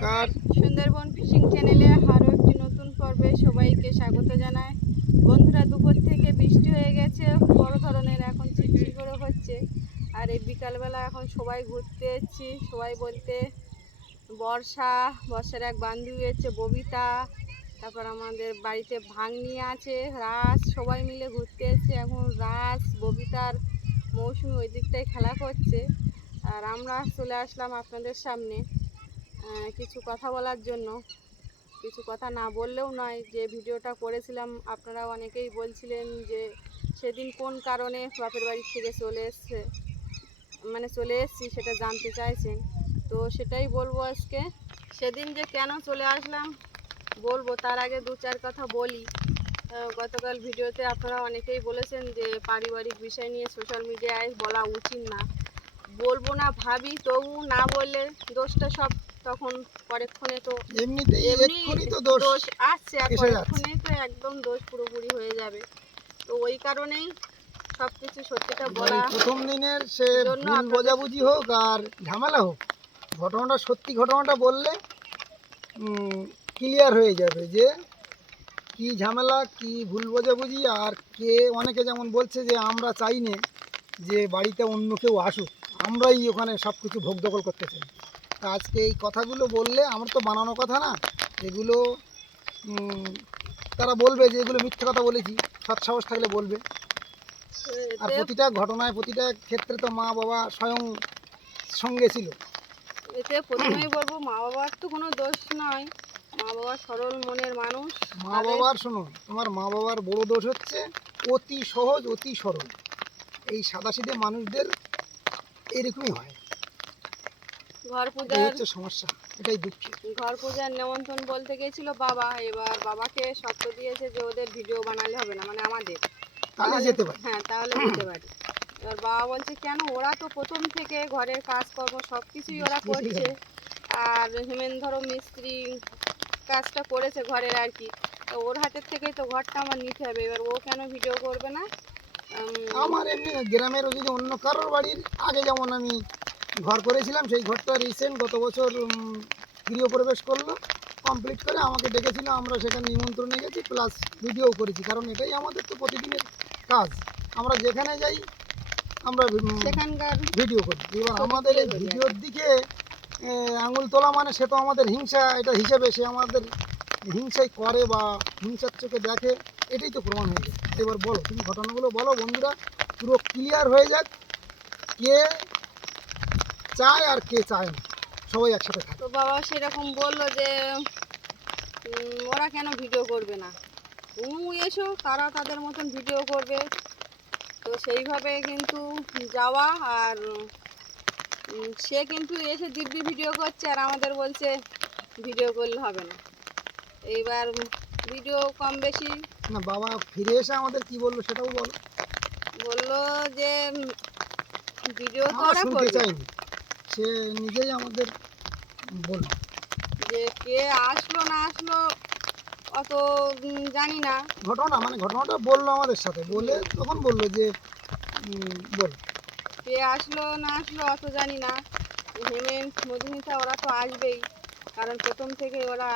নমস্কার। সুন্দরবন ফিশিং চ্যানেলে আরও একটি নতুন পর্বে সবাইকে স্বাগত জানাই। বন্ধুরা, দুপুর থেকে বৃষ্টি হয়ে গেছে, বড় ধরনের, এখন ঝিরঝির করে হচ্ছে। আর এই বিকালবেলা এখন সবাই ঘুরতে এসেছি। সবাই বলতে বর্ষার এক বান্ধবী হচ্ছে ববিতা, তারপর আমাদের বাড়িতে ভাগ্নি আছে রাস, সবাই মিলে ঘুরতে এসেছি। এখন রাস ববিতার মৌসুমি ওই দিকটায় খেলা করছে, আর আমরা চলে আসলাম আপনাদের সামনে কিছু কথা বলার জন্য। কিছু কথা না বললেও নয়, যে ভিডিওটা করেছিলাম আপনারা অনেকেই বলছিলেন যে সেদিন কোন কারণে বাপের বাড়ি থেকে চলে এসেছি সেটা জানতে চাইছেন। তো সেটাই বলবো আজকে। সেদিন যে কেন চলে আসলাম বলবো, তার আগে দু চার কথা বলি। গতকাল ভিডিওতে আপনারা অনেকেই বলেছেন যে পারিবারিক বিষয় নিয়ে সোশ্যাল মিডিয়ায় বলা উচিত না। বলবো না ভাবি, তবু না বললে দোষটা সব তখন পরেক্ষণে তো এমনি দোষ আসছে, আর পরেক্ষণেই তো একদম দোষ পুরোপুরি হয়ে যাবে। তো ওই কারণেই সব কিছু সত্যিটা বলা। প্রথম দিনের সে ভুল বোঝাবুঝি হোক আর ঝামেলা হোক, ঘটনাটা বললে ক্লিয়ার হয়ে যাবে যে কি ঝামেলা, কি ভুল বোঝাবুঝি। আর কে অনেকে যেমন বলছে যে আমরা চাই না যে বাড়িতে অন্য কেউ আসুক, আমরাই ওখানে সব কিছু ভোগ দখল করতে চাই। তা আজকে এই কথাগুলো বললে, আমার তো বানানো কথা না, এগুলো তারা বলবে যে এগুলো মিথ্যে কথা বলেছি, সৎসাহস থাকলে বলবে। আর প্রতিটা ঘটনায়, প্রতিটা ক্ষেত্রে তো মা বাবা স্বয়ং সঙ্গে ছিল। এতে প্রথমেই বলবো, মা বাবার তো কোনো দোষ নয়, মা বাবা সরল মনের মানুষ। মা বাবার, শোনো, তোমার মা বাবার বড় দোষ হচ্ছে অতি সহজ, অতি সরল। এই সাদাসিধে মানুষদের এরকমই হয়। ঘর পূজার হচ্ছে সমস্যা, এটাই দুঃখ। ঘর পূজার নেমন্তন্ন বলতে গেছিল বাবা, এবার বাবাকে শর্ত দিয়েছে যে ওদের ভিডিও বানালে হবে না, মানে আমাদের, তাহলে যেতে পারি। হ্যাঁ তাহলে যেতে পারি। এবার বাবা বলছে কেন, ওরা তো প্রথম থেকে ঘরের কাজকর্ম সব কিছুই ওরা করছে, আর হেমেন্দ্র মিস্ত্রি কাজটা করেছে ঘরের আর কি, তো ওর হাতের থেকেই তো ঘরটা আমার নিতে হবে। এবার ও কেন ভিডিও করবে না? আমার এমনি গ্রামেরও যদি অন্য কারোর বাড়ির আগে যেমন আমি ঘর করেছিলাম, সেই ঘরটা রিসেন্ট গত বছর গৃহপ্রবেশ করলো, কমপ্লিট করে আমাকে ডেকেছিল, আমরা সেখানে নিমন্ত্রণে গেছি, প্লাস ভিডিও করেছি। কারণ এটাই আমাদের তো প্রতিদিনের কাজ, আমরা যেখানে যাই আমরা সেখানকার ভিডিও করি। এবার আমাদের এই ভিডিওর দিকে আঙুল তোলা মানে সে তো আমাদের হিংসা, এটা হিসেবে সে আমাদের হিংসাই করে বা হিংসার চোখে দেখে, এটাই তো প্রমাণ হয়ে যায়। এবার বলো, তুমি ঘটনাগুলো বলো বন্ধুরা, পুরো ক্লিয়ার হয়ে যাক কে চায় আর কে চায় না, সবাই একসাথে থাকে। তো বাবা সেরকম বললো যে ওরা কেন ভিডিও করবে না, তুমি এসো, তারা তাদের মতন ভিডিও করবে। তো সেইভাবে কিন্তু যাওয়া, আর সে কিন্তু এসে দিব্যি ভিডিও করছে, আর আমাদের বলছে ভিডিও করলে হবে না। এইবার ভিডিও কম বেশি না, বাবা ফিরে এসে আমাদের কি বললো সেটাও বলো। বললো যে ভিডিও তো আমরা ওরা শুনতে করবে, চাইনি, সে নিজেই আমাদের বললো যে কে আসলো না আসলো অত জানি না। ঘটনাটা বললো আমাদের সাথে, বলে তখন বললো যে বল কে আসলো না আসলো অত জানি না, হেমেন্ট মধুমিতা ওরা তো আসবেই, কারণ প্রথম থেকে ওরা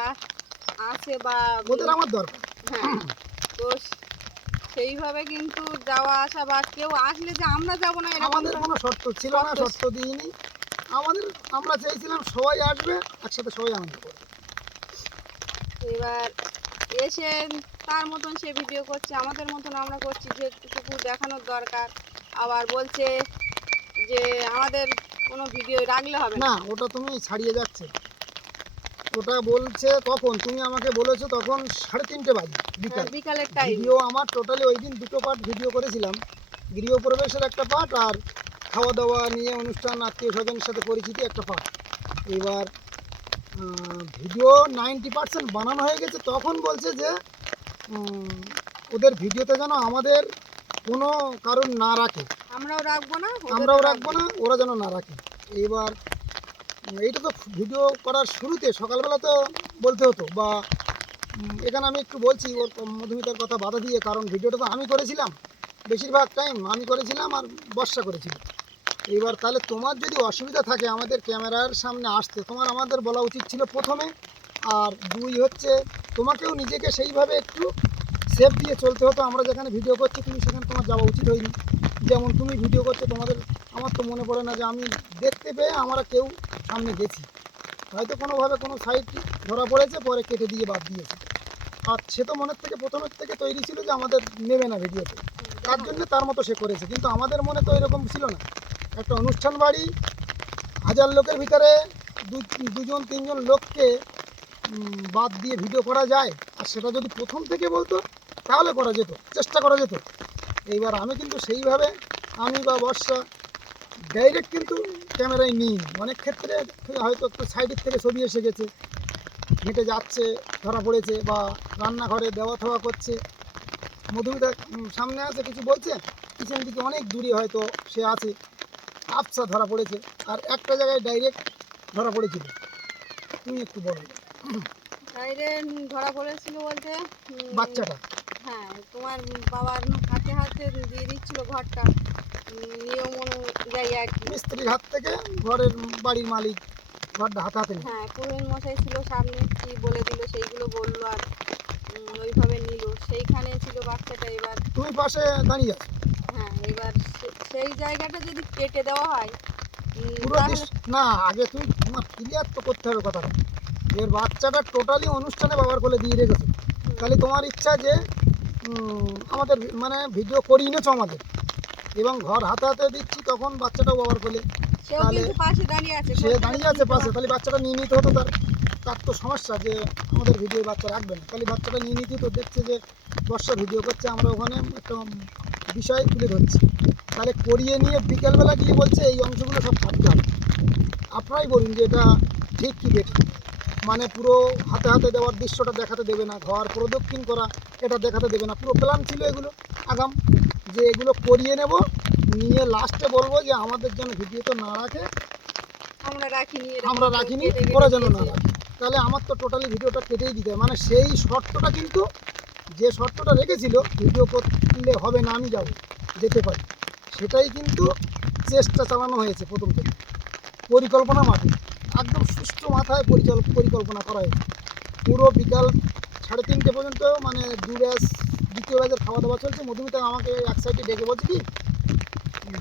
আসে বা ওদের আমার দরকার। হ্যাঁ, তো সেইভাবে কিন্তু যাওয়া আসা, বা কেউ আসলে যে আমরা যাব না আমাদের কোনো শর্ত ছিল না, শর্ত দিইনি আমাদের। আমরা চাইছিলাম সবাই আসবে, একসাথে সবাই আনন্দ করবে। এবার এসে তার মতন সে ভিডিও করছে, আমাদের মতন আমরা করছি, যেটুকু দেখানোর দরকার। আবার বলছে যে আমাদের কোনো ভিডিও রাখলে হবে না, ওটা তুমি ছাড়িয়ে যাচ্ছে। ওটা বলছে কখন, তুমি আমাকে বলেছো তখন 3:30 বাজে বিকালের টাইম। ভিডিও আমার টোটালি ওই দিন দুটো পার্ট ভিডিও করেছিলাম, গৃহপ্রবেশের একটা পার্ট আর খাওয়া দাওয়া নিয়ে অনুষ্ঠান, আত্মীয় স্বজনের সাথে পরিচিতি একটা পার্ট। এবার ভিডিও 90% বানানো হয়ে গেছে, তখন বলছে যে ওদের ভিডিওতে যেন আমাদের কোনো কারণ না রাখে, আমরাও রাখবো না, ওরা যেন না রাখে। এবার এইটা তো ভিডিও করার শুরুতে সকালবেলা তো বলতে হতো, বা এখানে আমি একটু বলছি ওর মধুমিতার কথা বাধা দিয়ে, কারণ ভিডিওটা তো আমি করেছিলাম, বেশিরভাগ টাইম আমি করেছিলাম আর বর্ষা করেছিল। এবার তাহলে তোমার যদি অসুবিধা থাকে আমাদের ক্যামেরার সামনে আসতে, তোমার আমাদের বলা উচিত ছিল প্রথমে। আর দুই হচ্ছে, তোমাকেও নিজেকে সেইভাবে একটু সেফ দিয়ে চলতে হতো। আমরা যেখানে ভিডিও করছি তুমি সেখানে তোমার যাওয়া উচিত হয়নি। যেমন তুমি ভিডিও করছো, তোমাদের আমার তো মনে পড়ে না যে আমি দেখতে পেয়ে আমরা কেউ সামনে গেছি। হয়তো কোনোভাবে কোনো সাইড ধরা পড়েছে, পরে কেটে দিয়ে বাদ দিয়েছে। আর সে তো মনের থেকে প্রথমের থেকে তৈরি ছিল যে আমাদের নেবে না ভিডিওতে, তার জন্য তার মতো সে করেছে। কিন্তু আমাদের মনে তো এরকম ছিল না। একটা অনুষ্ঠান বাড়ি, 1000 লোকের ভিতরে দুজন তিনজন লোককে বাদ দিয়ে ভিডিও করা যায়, আর সেটা যদি প্রথম থেকে বলতো তাহলে করা যেত, চেষ্টা করা যেত। এইবার আমি কিন্তু সেইভাবে, আমি বা বর্ষা ডাইরেক্ট কিন্তু ক্যামেরায় নিই। অনেক ক্ষেত্রে হয়তো একটু সাইডের থেকে ছবি এসে গেছে, হেঁটে যাচ্ছে ধরা পড়েছে, বা রান্নাঘরে দেওয়া থাওয়া করছে, মধুমিতা সামনে আছে কিছু বলছে, পিছন দিকে অনেক দূরে হয়তো সে আছে, আবসা ধরা পড়েছে। আর একটা জায়গায় ডাইরেক্ট ধরা পড়েছিল। তুমি একটু বলো। বাইরে ধরা পড়েছিল বলতে বাচ্চাটা হ্যাঁ, তোমার বাবার হাতে হাতে দিয়ে দিচ্ছিল ঘরটা, নিয়ম অনুযায়ী আর কি। মিস্ত্রির হাত থেকে ঘরের বাড়ির মালিক ঘরটা হাতে হাতে নেয়। হ্যাঁ, পুরোহিত মশাই ছিল সামনে, কি বলে দিল সেইগুলো বললো, আর ওইভাবে নিল। সেইখানে ছিল বাচ্চাটা। এবার তুমি পাশে দাঁড়িয়ে আছো, হ্যাঁ, এবার সেই জায়গাটা যদি কেটে দেওয়া হয় পুরো তাহলে না, আগে তুমি তোমার ক্লিয়ার তো করতে হবে কথাটা। এর বাচ্চাটা টোটালি অনুষ্ঠানে বাবার কোলে দিয়ে রেখেছো, তাহলে তোমার ইচ্ছা যে আমাদের মানে ভিডিও করিয়ে এনেছো আমাদের, এবং ঘর হাতে হাতে দিচ্ছি তখন বাচ্চাটাও বাবার কোলে, সেও তাহলে কিন্তু পাশে দাঁড়িয়ে আছে, সে দাঁড়িয়ে আছে পাশে, তাহলে বাচ্চাটা নিয়ে নিতে হতো। তার তো সমস্যা যে আমাদের ভিডিও বাচ্চা রাখবে না, তাহলে বাচ্চাটা নিয়ে নিতে তো। দেখছে যে বর্ষা ভিডিও করছে, আমরা ওখানে একটা বিষয় তুলে ধরছি, তাহলে করিয়ে নিয়ে বিকেলবেলা গিয়ে বলছে এই অংশগুলো সব কাটতে হবে। আপনারাই বলুন যে এটা ঠিক কি বেঠিক। মানে পুরো হাতে হাতে দেওয়ার দৃশ্যটা দেখাতে দেবে না, ঘর প্রদক্ষিণ করা এটা দেখাতে দেবে না। পুরো প্ল্যান ছিল এগুলো আগাম, যে এগুলো করিয়ে নেব, নিয়ে লাস্টে বলবো যে আমাদের যেন ভিডিওতে না রাখে, আমরা রাখিনি, আমরা রাখিনি, ওরা যেন না রাখে। তাহলে আমার তো টোটালি ভিডিওটা কেটেই দিতে হবে। মানে সেই শর্তটা কিন্তু, যে শর্তটা রেখেছিল ভিডিও করলে হবে না আমি যাব যেতে পারি, সেটাই কিন্তু চেষ্টা চালানো হয়েছে প্রথম থেকে, পরিকল্পনা মাঠে একদম সুষ্ঠু মাথায় পরিকল্পনা করা হয়েছে। পুরো বিকাল 3:30 পর্যন্ত, মানে দ্বিতীয় ব্যাচের খাওয়া দাওয়া চলছে। মধুমিতা আমাকে এক সাইডে ডেকে বলছে কি,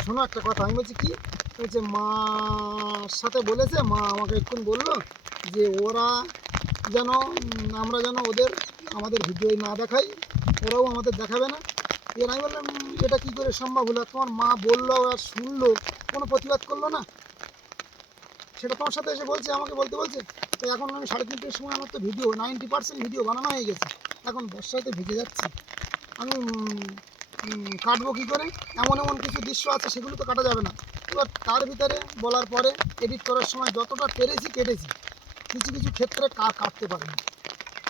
শোনো একটা কথা। আমি বলছি কি? বলছে মার সাথে বলেছে, মা আমাকে এক্ষুনি বললো যে ওরা যেন আমরা যেন আমাদের ভিডিও না দেখাই, ওরাও আমাদের দেখাবে না। এর আমি বললাম এটা কী করে সম্ভব হলো? তোমার মা বললো আর শুনলো, কোনো প্রতিবাদ করলো না, সেটা তোমার সাথে এসে বলছে, আমাকে বলতে বলছে। তো এখন আমি 3:30-র সময় আমার তো ভিডিও 90% ভিডিও বানানো হয়ে গেছে, এখন বর্ষাতে ভিজে যাচ্ছি, আমি কাটবো কী করে? এমন এমন কিছু দৃশ্য আছে সেগুলো তো কাটা যাবে না। এবার তার ভিতরে বলার পরে এডিট করার সময় যতটা পেরেছি কেটেছি, কিছু কিছু ক্ষেত্রে কাটতে পারিনি।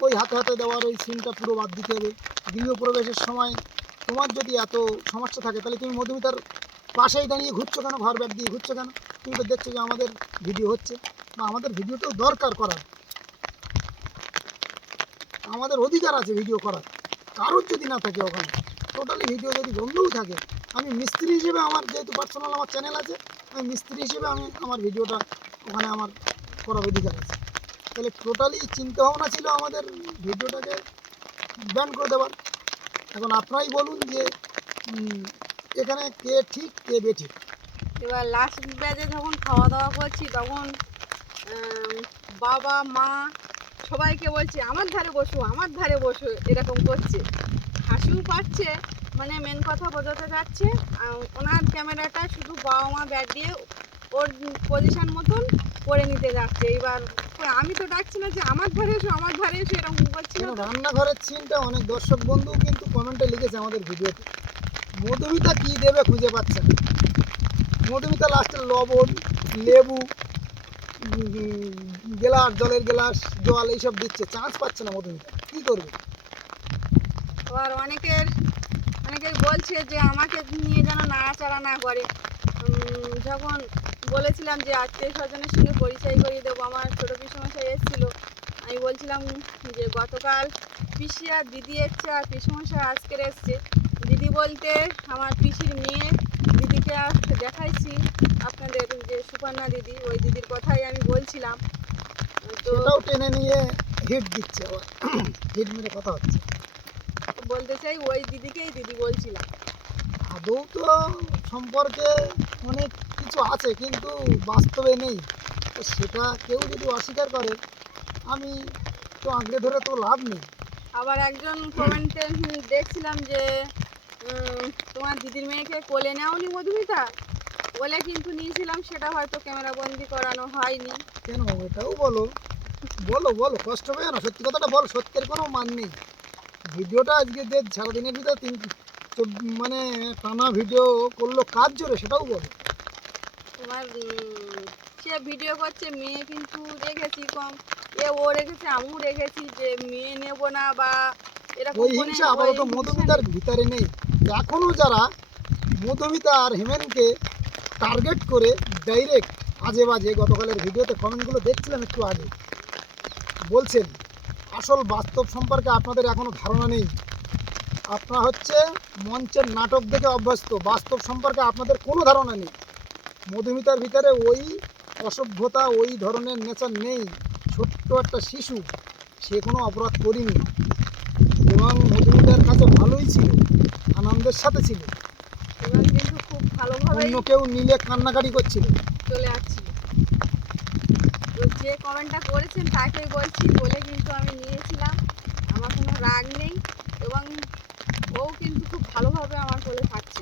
ওই হাতে হাতে দেওয়ার ওই সিনটা পুরো বাদ দিতে হবে। গৃহপ্রবেশের সময় তোমার যদি এত সমস্যা থাকে, তাহলে তুমি মধুমিতার পাশেই দাঁড়িয়ে ঘুরছো কেন, ঘর ব্যাগ দিয়ে ঘুরছো কেন? তুমি তো দেখছো যে আমাদের ভিডিও হচ্ছে, বা আমাদের ভিডিওটাও দরকার করার, আমাদের অধিকার আছে ভিডিও করার। কারোর যদি না থাকে ওখানে, টোটালি ভিডিও যদি বন্ধও থাকে, আমি মিস্ত্রি হিসেবে, আমার যেহেতু পার্সোনাল আমার চ্যানেল আছে, আমি মিস্ত্রি হিসেবে আমার ভিডিওটা ওখানে আমার করার অধিকার আছে। তাহলে টোটালি চিন্তাভাবনা ছিল আমাদের ভিডিওটাকে ব্যান করে দেওয়ার। এখন আপনারাই বলুন যে এখানে কে ঠিক কে বেঠিক। এবার লাস্ট ব্যাচে যখন খাওয়া দাওয়া করছি তখন বাবা মা সবাইকে বলছে আমার ধারে বসো, আমার ধারে বসো, এরকম করছে, হাসিও পাচ্ছে। মানে মেন কথা বোঝাতে যাচ্ছে ওনার ক্যামেরাটা শুধু বাবা মা ব্যাট দিয়ে ওর পজিশন মতন করে নিতে যাচ্ছে। এবার আমি তো ডাকছি না যে আমার ধারে এসো, আমার ধারে এসো, এরকম করছি না। রান্নাঘরের সিনটা অনেক দর্শক বন্ধু কিন্তু কমেন্টে লিখেছে আমাদের ভিডিওতে, মধুমিতা কী দেবে খুঁজে পাচ্ছে না। মধুমিতা লাস্টে লবণ, লেবু, গ্লাস, জলের গ্লাস, জল এইসব দিচ্ছে, চান্স পাচ্ছে না মধুমিতা, কী করবে? আবার অনেকেই বলছে যে আমাকে নিয়ে যেন নাড়াচাড়া না করে। যখন বলেছিলাম যে আত্মীয় স্বজনের সঙ্গে পরিচয় করিয়ে দেবো, আমার ছোটো পিসেমশাই এসেছিলো, আমি বলছিলাম যে গতকাল পিসি আর দিদি এসছে, আর পিসেমশাই আজকের এসছে। দিদি বলতে আমার পিসির মেয়ে, দিদিকে আজকে দেখাইছি আপনাদের যে সুপর্ণা দিদি, ওই দিদির কথাই আমি বলছিলাম। তো সেটাও টেনে নিয়ে হিট দিচ্ছে, আবার হিট মেরে কথা হচ্ছে। বলতে চাই ওই দিদিকেই দিদি বলছিলাম। আদৌ তো সম্পর্কে অনেক কিছু আছে কিন্তু বাস্তবে নেই, তো সেটা কেউ যদি অস্বীকার করে আমি তো আঁকড়ে ধরে তো লাভ নেই। আবার একজন কমেন্টে দেখছিলাম যে তোমার দিদির মেয়েকে কোলে নেওনি মধুমিতা, বলে কিন্তু নিয়েছিলাম, সেটা হয়তো ক্যামেরা বন্দি করানো হয়নি। কেন এটাও বলো, বলো বলো, কষ্ট পেও না, সত্যি কথাটা বল, সত্যের কোনো মান নেই। ভিডিওটা আজকে যে সারাদিনের ভিতরে মানে টানা ভিডিও করলো কাজ জোরে, সেটাও বলো। তোমার সে ভিডিও করছে, মেয়ে কিন্তু রেখেছি কম, ও রেখেছে, আমিও রেখেছি যে মেয়ে নেব না বা এরকম ওই কোনো হিংসা ওই আপাতত হিংসা মধুমিতার নেই। ভিতরে নেই। এখনও যারা মধুমিতা আর হেমেনকে টার্গেট করে ডাইরেক্ট আজে বাজে গতকালের ভিডিওতে কমেন্টগুলো দেখছিলাম একটু আগে, বলছেন আসল বাস্তব সম্পর্কে আপনাদের এখনও ধারণা নেই, আপনারা হচ্ছে মঞ্চের নাটক দেখে অভ্যস্ত, বাস্তব সম্পর্কে আপনাদের কোনো ধারণা নেই। মধুমিতার ভিতরে ওই অসভ্যতা, ওই ধরনের নেচার নেই। ছোট্ট একটা শিশু, সে কোনো অপরাধ করেনি এবং মধুমিতার কাছে ভালোই ছিল, আনন্দের সাথে ছিল। এবং কিন্তু খুব ভালোভাবেই অন্য কেউ নিলে কান্নাকাটি করছিল। চলে আসছিল। তো যে কমেন্টটা করেছেন তাকেই বলছি, বলে কিন্তু আমি নিয়েছিলাম, আমার কোনো রাগ নেই এবং ও কিন্তু খুব ভালোভাবে আমার কোলে থাকছে।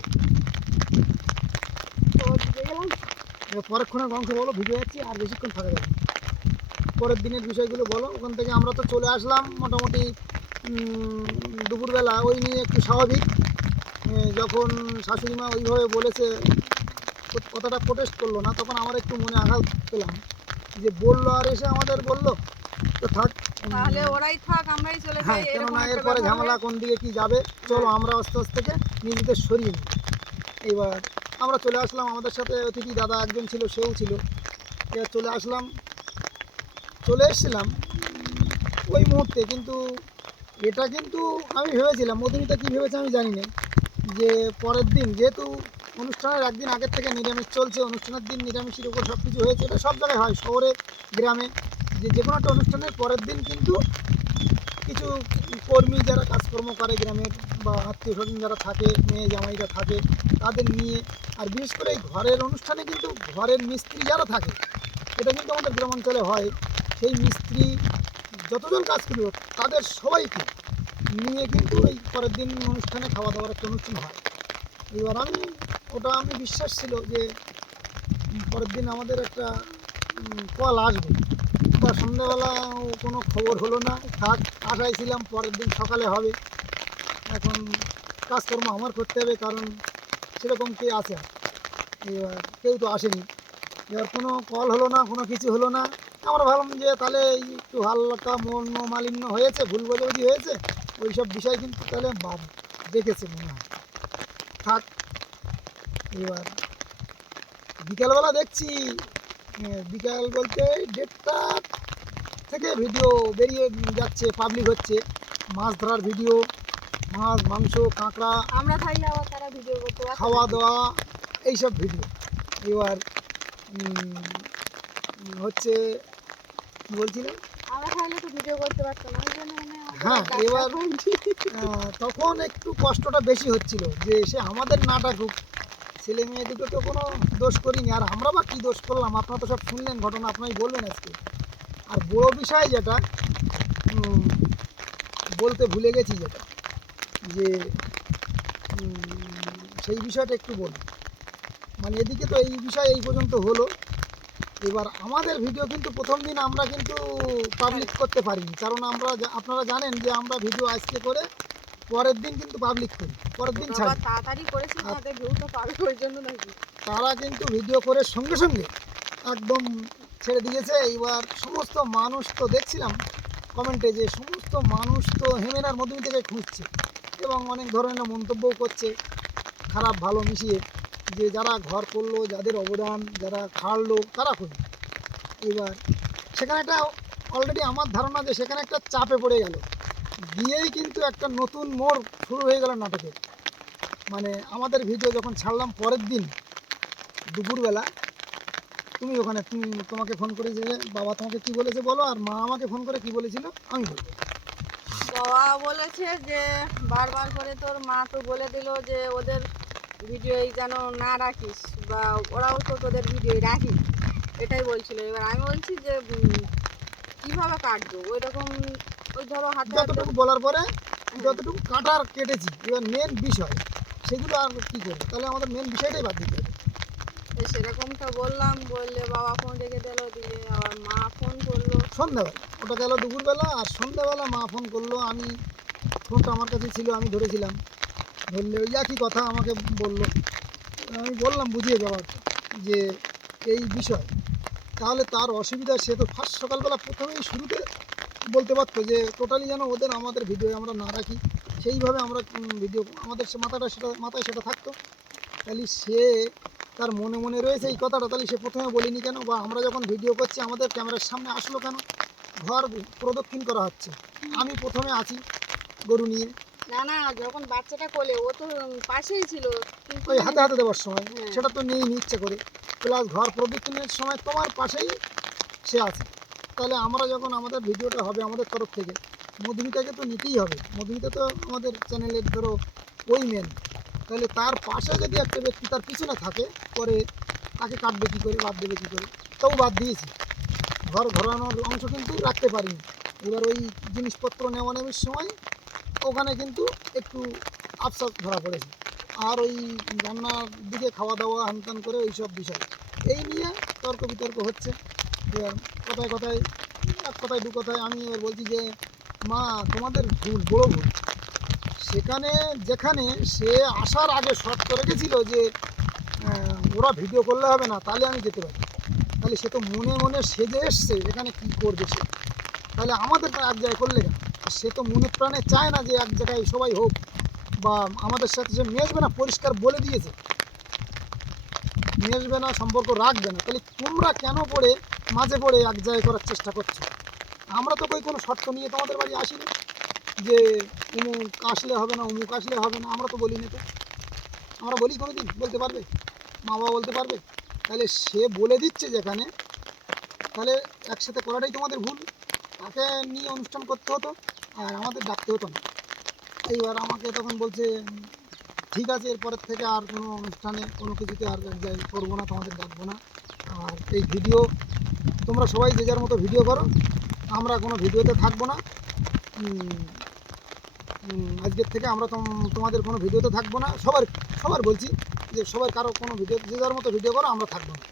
তো দেখলাম এবার পরেক্ষণের অংশ বলো, ভিডিও যাচ্ছি আর বেশিক্ষণ থাকা যাবে না। পরের দিনের বিষয়গুলো বলো। ওখান থেকে আমরা তো চলে আসলাম মোটামুটি দুপুরবেলা, ওই নিয়ে একটু স্বাভাবিক। যখন শাশুড়ি মা ওইভাবে বলেছে, কথাটা প্রোটেস্ট করলো না, তখন আমার একটু মনে আঘাত পেলাম যে বললো আর এসে আমাদের বললো তো থাক, তাহলে ওরাই থাক, আমরাই চলে হ্যাঁ, যাই, কেননা এরকম একটা এরপরে ব্যাপার ঝামেলা হয়ে- কোন দিকে কি যাবে, চলো হ্যাঁ। আমরা আস্তে আস্তে থেকে নিজেদের সরিয়ে নিই। এবার আমরা চলে আসলাম, আমাদের সাথে অতিথি দাদা একজন ছিল, সেও ছিল। এবার চলে আসলাম, চলে এসেছিলাম ওই মুহূর্তে, কিন্তু এটা কিন্তু আমি ভেবেছিলাম, মধুমিতা কী ভেবেছে আমি জানি না, যে পরের দিন যেহেতু অনুষ্ঠানের একদিন আগের থেকে নিরামিষ চলছে, অনুষ্ঠানের দিন নিরামিষের উপর সব কিছু হয়েছে, এটা সব জায়গায় হয়, শহরে গ্রামে, যে কোনো একটা অনুষ্ঠানের পরের দিন কিন্তু কিছু কর্মী যারা কাজকর্ম করে গ্রামের বা আত্মীয় স্বজন যারা থাকে, মেয়ে জামাইরা থাকে, তাদের নিয়ে, আর বিশেষ করে এই ঘরের অনুষ্ঠানে কিন্তু ঘরের মিস্ত্রি যারা থাকে, এটা কিন্তু আমাদের গ্রামাঞ্চলে হয়, সেই মিস্ত্রি যতজন কাজ করি হোক তাদের সবাইকে নিয়ে কিন্তু এই পরের দিন অনুষ্ঠানে খাওয়া দাওয়ার একটা অনুষ্ঠান হয়। এবার আমি বিশ্বাস ছিল যে পরের দিন আমাদের একটা কল আসবে, বা সন্ধ্যাবেলা কোনো খবর হলো না, থাক, আশায় ছিলাম পরের দিন সকালে হবে। এখন কাজকর্ম আমার করতে হবে, কারণ সেরকম কে আছে আর? এবার কেউ তো আসেনি, এবার কোনো কল হলো না, কোনো কিছু হলো না। আমরা ভাবলাম যে তাহলে এই একটু হালকা মনোমালিন্য হয়েছে, ভুল বোঝাবুঝি হয়েছে, ওই সব বিষয় কিন্তু তাহলে বাদ দেখেছে মনে হয়, থাক। এবার বিকালবেলা দেখছি, বিকাল বলতে 1:30 থেকে ভিডিও বেরিয়ে যাচ্ছে, পাবলিক হচ্ছে, মাছ ধরার ভিডিও, মাছ, মাংস, কাঁকড়া, আমরা থাকলে আবার তারা ভিডিও করতে পারতো খাওয়া না। দাওয়া, এইসব ভিডিও। এবার হচ্ছে কী বলছিলেন, আমরা থাকলে তো ভিডিও করতে পারতো না, ওই জন্য মানে আমাদের হ্যাঁ, ডাক্তার এবার বলছি। তখন একটু কষ্টটা বেশি হচ্ছিল যে সে আমাদের না ডাকুক, ছেলে মেয়ে দুটো তো কোনো দোষ করিনি, আর আমরা বা কী দোষ করলাম, আপনারা তো সব শুনলেন ঘটনা, আপনারাই বলবেন আজকে। আর বড় বিষয় যেটা বলতে ভুলে গেছি, যেটা যে সেই বিষয়টা একটু বলি, মানে এদিকে তো এই বিষয় এই পর্যন্ত হলো। এবার আমাদের ভিডিও কিন্তু প্রথম দিন আমরা কিন্তু পাবলিক করতে পারিনি, কারণ আপনারা জানেন যে আমরা ভিডিও আজকে করে পরের দিন কিন্তু পাবলিক করি, পরের দিন বাবা ছাড়ি। তাড়াতাড়ি করেছে, আর তাদের ভিউ তো পাবে, ওই জন্য নাকি। তারা কিন্তু ভিডিও করে সঙ্গে সঙ্গে একদম ছেড়ে দিয়েছে। এইবার সমস্ত মানুষ তো দেখছিলাম কমেন্টে যে সমস্ত মানুষ তো হেমেন আর মধুমিতাকে খুঁজছে এবং অনেক ধরনের মন্তব্যও করছে, খারাপ ভালো মিশিয়ে, যে যারা ঘর করলো, যাদের অবদান, যারা খাড়লো, তারা কই। এবার সেখানে একটা অলরেডি আমার ধারণা যে সেখানে একটা চাপে পড়ে গেল, গিয়েই কিন্তু একটা নতুন মোড় শুরু হয়ে গেল নাটকের। মানে আমাদের ভিডিও যখন ছাড়লাম পরের দিন, দুপুরবেলা তুমি ওখানে তোমাকে ফোন করেছে যে বাবা তোমাকে কি বলেছে বলো, আর মা আমাকে ফোন করে কি বলেছিল আমি বলবো। বাবা বলেছে যে বারবার করে তোর মা তো বলে দিল যে ওদের ভিডিও যেন না রাখিস, বা ওরাও তো তোদের ভিডিও রাখি, এটাই বলছিল। এবার আমি বলছি যে কীভাবে কাটবো ওই রকম, ওই ধরো হাতে হাতে যতটুকু বলার পরে যতটুকু কাটার কেটেছি, এবার মেন বিষয় সেগুলো আর কী করবো, তাহলে আমাদের মেন বিষয়টাই বাদ দিতে হবে। সেরকমটা বললাম, বললে বাবা ফোন রেখে দিল, দিলে আবার মা ফোন করলো সন্ধ্যাবেলা ওটা গেল দুপুরবেলা, আর সন্ধ্যাবেলা মা ফোন করলো, আমি ফোনটা আমার কাছে ছিল, আমি ধরেছিলাম, ধরলে ওই একই কথা আমাকে বললো। আমি বললাম বুঝিয়ে যাওয়ার যে এই বিষয়, তাহলে তার অসুবিধা সে তো ফার্স্ট সকালবেলা প্রথমেই শুরুতে বলতে পারতো যে টোটালি যেন ওদের আমাদের ভিডিও আমরা না রাখি, সেইভাবে আমরা ভিডিও আমাদের সে মাথায় সেটা থাকতো। তাহলে সে তার মনে মনে রয়েছে এই কথাটা, তাহলে সে প্রথমে বলিনি কেন, বা আমরা যখন ভিডিও করছি আমাদের ক্যামেরার সামনে আসলো কেন? ঘর প্রদক্ষিণ করা হচ্ছে, আমি প্রথমে আছি গরু নিয়ে, না না, যখন বাচ্চাটা কোলে ও তো পাশেই ছিল, কিন্তু ওই হাতে হাতে দেওয়ার সময় হ্যাঁ। সেটা তো নেই ইচ্ছে করে, প্লাস ঘর প্রদক্ষিণের সময় তোমার পাশেই সে আছে। তাহলে আমরা যখন আমাদের ভিডিওটা হবে আমাদের তরফ থেকে, মধুমিতাকে তো নিতেই হবে, মধুমিতা তো আমাদের চ্যানেলের ধরো ওই মেন, তাহলে তার পাশে যদি একটা ব্যক্তি তার পিছনে থাকে পরে তাকে কাটবে কী করে, বাদ দেবে কী করে? তাও বাদ দিয়েছি, ঘর ঘোরানোর অংশ কিন্তু রাখতে পারিনি। এবার ওই জিনিসপত্র নেওয়া নেওয়ার সময় ওখানে কিন্তু একটু আফসোস ধরা পড়েছে, আর ওই রান্নার দিকে খাওয়া দাওয়া হানতান করে ওই সব বিষয় এই নিয়ে তর্ক বিতর্ক হচ্ছে। এবার কথায় কথায় এক কথায় দু কথায় আমি এবার বলছি যে মা তোমাদের ভুল, বড় ভুল, সেখানে যেখানে সে আসার আগে শর্ত রেখেছিল যে ওরা ভিডিও করলে হবে না, তাহলে আমি যেতে পারি, তাহলে সে তো মনে মনে সেজে এসছে এখানে কী করবে সে, তাহলে আমাদের এক জায়গায় করলে কেন? সে তো মনে প্রাণে চায় না যে এক জায়গায় সবাই হোক, বা আমাদের সাথে সে মেশবে না, পরিষ্কার বলে দিয়েছে মেশবে না, সম্পর্ক রাখবে না, তাহলে তোমরা কেন পড়ে মাঝে পড়ে এক জায়গায় করার চেষ্টা করছো? আমরা তো কোনো শর্ত নিয়ে তোমাদের বাড়ি আসিনি যে অমুক আসলে হবে না, অমুক আসলে হবে না, আমরা তো বলি না। তো আমরা বলি কোনো দিন? বলতে পারবে? মা বাবা বলতে পারবে? তাহলে সে বলে দিচ্ছে যেখানে, তাহলে একসাথে করাটাই তোমাদের ভুল, তাকে নিয়ে অনুষ্ঠান করতে হতো আর আমাদের ডাকতে হতো না। এইবার আমাকে তখন বলছে ঠিক আছে এরপরের থেকে আর কোনো অনুষ্ঠানে কোনো কিছুতে আর যাই করবো না, তোমাদের ডাকবো না, আর এই ভিডিও তোমরা সবাই যে যার মতো ভিডিও করো, আমরা কোনো ভিডিওতে থাকবো না, আজকের থেকে আমরা তোমাদের কোনো ভিডিওতে থাকবো না, সবার বলছি যে সবার কারো কোনো ভিডিও যে যার মতো ভিডিও করো, আমরা থাকবো না।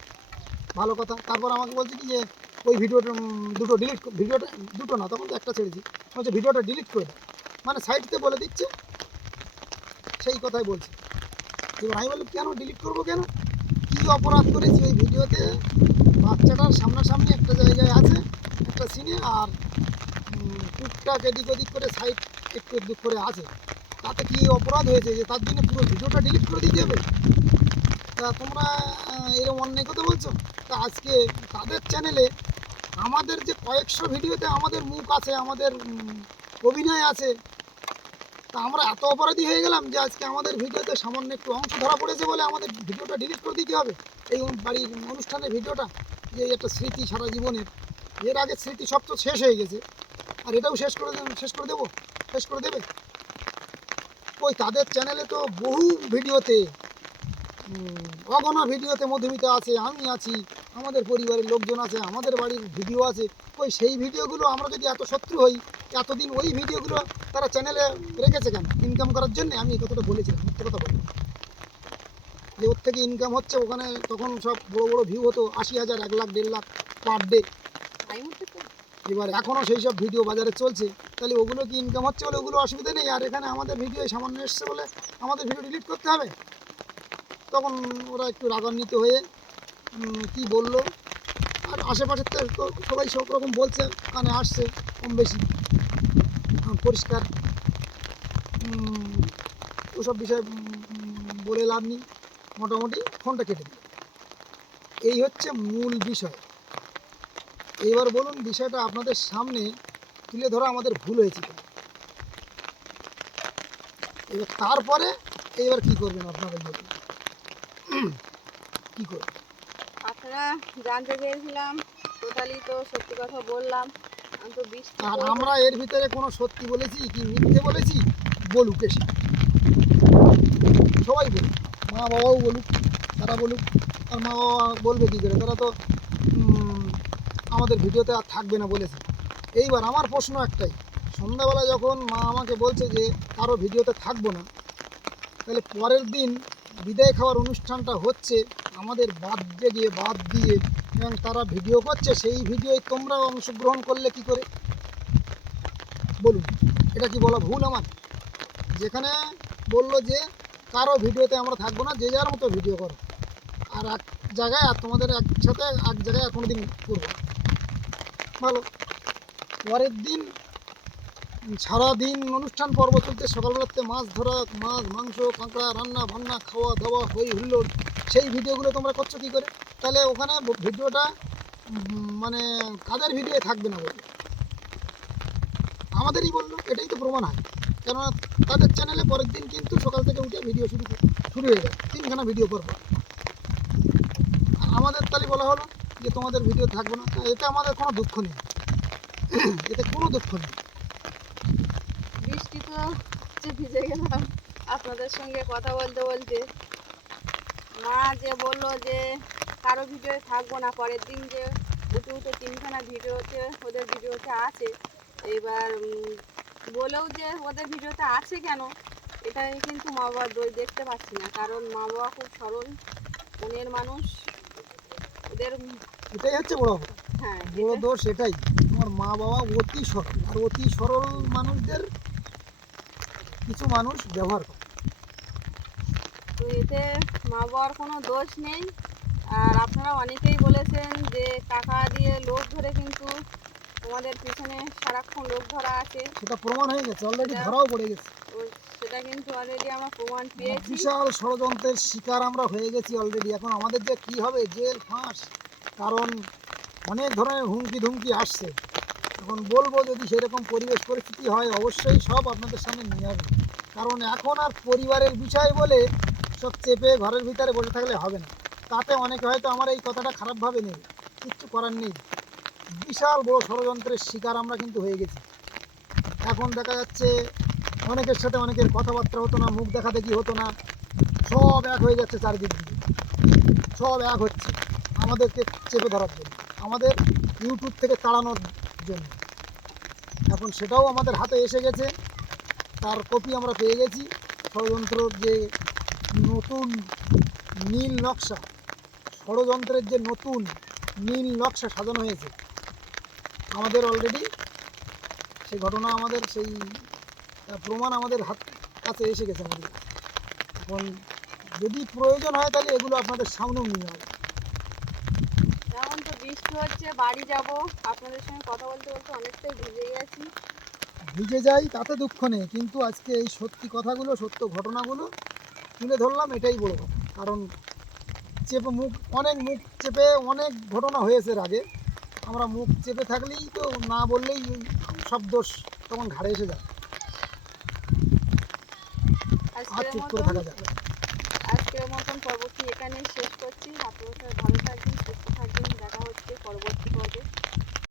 ভালো কথা। তারপর আমাকে বলছে কি যে ওই ভিডিওটা ভিডিওটা দুটো না, তখন তো একটা ছেড়েছি, বলছে ভিডিওটা ডিলিট করে দাও, মানে সাইডতে বলে দিচ্ছে, সেই কথাই বলছি। এবার আমি বললাম কেন ডিলিট করবো, কেন কী অপরাধ করেছি ওই ভিডিওতে? বাচ্চাটার সামনাসামনি একটা জায়গায় আছে একটা সিনে, আর টুকটাক এদিক ওদিক করে সাইড একটু একটু করে আছে, তাতে কী অপরাধ হয়েছে যে তার জন্য পুরো ভিডিওটা ডিলিট করে দিতে হবে? তা তোমরা এরকম অন্যায় কথা বলছো। তা আজকে তাদের চ্যানেলে আমাদের যে কয়েকশো ভিডিওতে আমাদের মুখ আছে, আমাদের অভিনয় আছে, তা আমরা এত অপরাধী হয়ে গেলাম যে আজকে আমাদের ভিডিওতে সামান্য একটু অংশ ধরা পড়েছে বলে আমাদের ভিডিওটা ডিলিট করে দিতে হবে? এই বাড়ির অনুষ্ঠানের ভিডিওটা যে একটা স্মৃতি সারা জীবনের, এর আগে স্মৃতি সব তো শেষ হয়ে গেছে, আর এটাও শেষ করে দেবে? ওই তাদের চ্যানেলে তো বহু ভিডিওতে, অগণা ভিডিওতে মধুমিতা আছে, আমি আছি, আমাদের পরিবারের লোকজন আছে, আমাদের বাড়ির ভিডিও আছে। ওই সেই ভিডিওগুলো আমরা যদি এত শত্রু হই, এতদিন ওই ভিডিওগুলো তারা চ্যানেলে রেখেছে কেন? ইনকাম করার জন্য। আমি এই কথাটা বলেছিলাম, মিথ্যে কথা বলি যে ওর থেকে ইনকাম হচ্ছে, ওখানে তখন সব বড় বড় ভিউ হতো 80,000, 1 লাখ, 1.5 লাখ পার ডে। এবার এখনও সেই সব ভিডিও বাজারে চলছে, তাহলে ওগুলো কি ইনকাম হচ্ছে বলে ওগুলো অসুবিধা নেই, আর এখানে আমাদের ভিডিও সামান্য এসছে বলে আমাদের ভিডিও ডিলিট করতে হবে? তখন ওরা একটু রাগান্বিত হয়ে কি বললো, আর আশেপাশের তো সবাই সব রকম বলছে, কানে আসছে কম বেশি, পরিষ্কার ওসব বিষয় বলে লাভ নেই, মোটামুটি ফোনটা কেটে দিই। এই হচ্ছে মূল বিষয়। এইবার বলুন বিষয়টা আপনাদের সামনে তুলে ধরা আমাদের ভুল হয়েছে। এবার তারপরে এইবার কী করবেন আপনারা বলুন। কি করে? আপনারা জানতে চেয়েছিলাম, টোটালি তো সত্যি কথা বললাম। আমি তো বৃষ্টি আর পড়বে। আমরা এর ভিতরে কোনো সত্যি বলেছি কি মিথ্যে বলেছি? বলুক এসে, সবাই বলুক, মা বাবাও বলুক, তারা বলুক। আর মা বাবা বলবে কী করে? তারা তো উম, আমাদের ভিডিওতে আর থাকবে না বলেছে। এইবার আমার প্রশ্ন একটাই, সন্ধ্যাবেলা যখন মা আমাকে বলছে যে কারো ভিডিওতে থাকবো না, তাহলে পরের দিন বিদায় খাওয়ার অনুষ্ঠানটা হচ্ছে আমাদের বাদ দিয়ে এবং তারা ভিডিও করছে, সেই ভিডিওয় তোমরা অংশগ্রহণ করলে কি করে? বলুন, এটা কি বলা ভুল আমার? যেখানে বললো যে কারো ভিডিওতে আমরা থাকবো না, যে যার মতো ভিডিও করো, আর এক জায়গায় আর তোমাদের একসাথে এক জায়গায় আর কোনো দিন করবো না। ভালো। পরের দিন সারাদিন অনুষ্ঠান পর্ব চলতে, সকালবেলাতে মাছ ধরা, মাছ মাংস কাঁকড়া রান্না বান্না খাওয়া দাওয়া হই হুল্লোড়, সেই ভিডিওগুলো তোমরা করছো কী করে? তাহলে ওখানে ভিডিওটা মানে কাদের ভিডিও থাকবে না বলবে? আমাদেরই বললো, এটাই তো প্রমাণ হয়। কেননা তাদের চ্যানেলে পরের দিন কিন্তু সকাল থেকে উঠে ভিডিও শুরু হয়ে যায়, 3খানা ভিডিও করবো। আমাদের তাহলে বলা হলো যে তোমাদের ভিডিও থাকবে না, এতে আমাদের কোনো দুঃখ নেই, এতে কোনো দুঃখ নেই। বৃষ্টি তো হচ্ছে, ভিজে গেলাম আপনাদের সঙ্গে কথা বলতে বলতে। মা যে বললো যে কারো ভিডিও থাকবো না, পরের দিন যে উঠে উঠে 3খানা ভিডিওতে ওদের ভিডিওতে আছে। এইবার বলেও যে ওদের ভিডিওতে আছে কেন, এটাই কিন্তু মা বাবার দোষ দেখতে পাচ্ছি না। কারণ মা বাবা খুব সরল মনের মানুষ। ওদের এটাই হচ্ছে বড় কথা, হ্যাঁ, বড় দোষ এটাই। তোমার মা বাবা অতি সরল, আর অতি সরল মানুষদের কিছু মানুষ ব্যবহার করে। তো এতে মা বাবার কোনো দোষ নেই। আর আপনারা অনেকেই বলেছেন যে টাকা দিয়ে লোক ধরে কিন্তু তোমাদের পিছনে সারাক্ষণ লোক ধরা আছে। সেটা প্রমাণ হয়ে গেছে, অলরেডি সেটা- ধরাও পড়ে গেছে। তো সেটা কিন্তু অলরেডি আমরা প্রমাণ পেয়েছি। বিশাল ষড়যন্ত্রের শিকার আমরা হয়ে গেছি অলরেডি। এখন আমাদের যে কী হবে, জেল ফাঁস, কারণ অনেক ধরনের হুমকি ধুমকি আসছে। এখন বলবো যদি সেরকম পরিবেশ পরিস্থিতি হয়, অবশ্যই সব আপনাদের সামনে নিয়ে আসবো। কারণ এখন আর পরিবারের বিষয় বলে সব চেপে ঘরের ভিতরে বসে থাকলে হবে না। তাতে অনেকে হয়তো আমার এই কথাটা খারাপভাবে নেই, কিচ্ছু করার নেই। বিশাল বড় ষড়যন্ত্রের শিকার আমরা কিন্তু হয়ে গেছি। এখন দেখা যাচ্ছে অনেকের সাথে অনেকের কথাবার্তা হতো না, মুখ দেখা দেখি হতো না, সব এক হয়ে যাচ্ছে চারিদিক দিয়ে, সব এক হচ্ছে আমাদেরকে চেপে ধরার জন্য, আমাদের ইউটিউব থেকে তাড়ানোর জন্য। এখন সেটাও আমাদের হাতে এসে গেছে, তার কপি আমরা পেয়ে গেছি। ষড়যন্ত্রের যে নতুন নীল নকশা, ষড়যন্ত্রের যে নতুন নীল নকশা সাজানো হয়েছে আমাদের অলরেডি, সেই ঘটনা আমাদের সেই প্রমাণ আমাদের কাছে এসে গেছে আমাদের। এখন যদি প্রয়োজন হয় তাহলে এগুলো আপনাদের সামনেও নিয়ে হবে। যেমন তো বৃষ্টি হচ্ছে, বাড়ি যাব, আপনাদের সঙ্গে কথা বলতে বলতে অনেকটাই ভিজে গেছি। ভিজে যাই তাতে দুঃখ নেই, কিন্তু আজকে এই সত্যি কথাগুলো, সত্য ঘটনাগুলো তুলে ধরলাম, এটাই বড় কথা। কারণ মুখ চেপে অনেক ঘটনা হয়েছে এর আগে। আমরা মুখ চেপে থাকলেই তো, না বললেই সব দোষ তখন ঘাড়ে এসে যায়, আর আজকের চুপ করে মতন থাকা যাবে। পর্বটি এখানেই শেষ করছি। আপনারা সবাই ভালো থাকবেন, সুস্থ থাকবেন। দেখা হচ্ছে পরবর্তী পর্বে।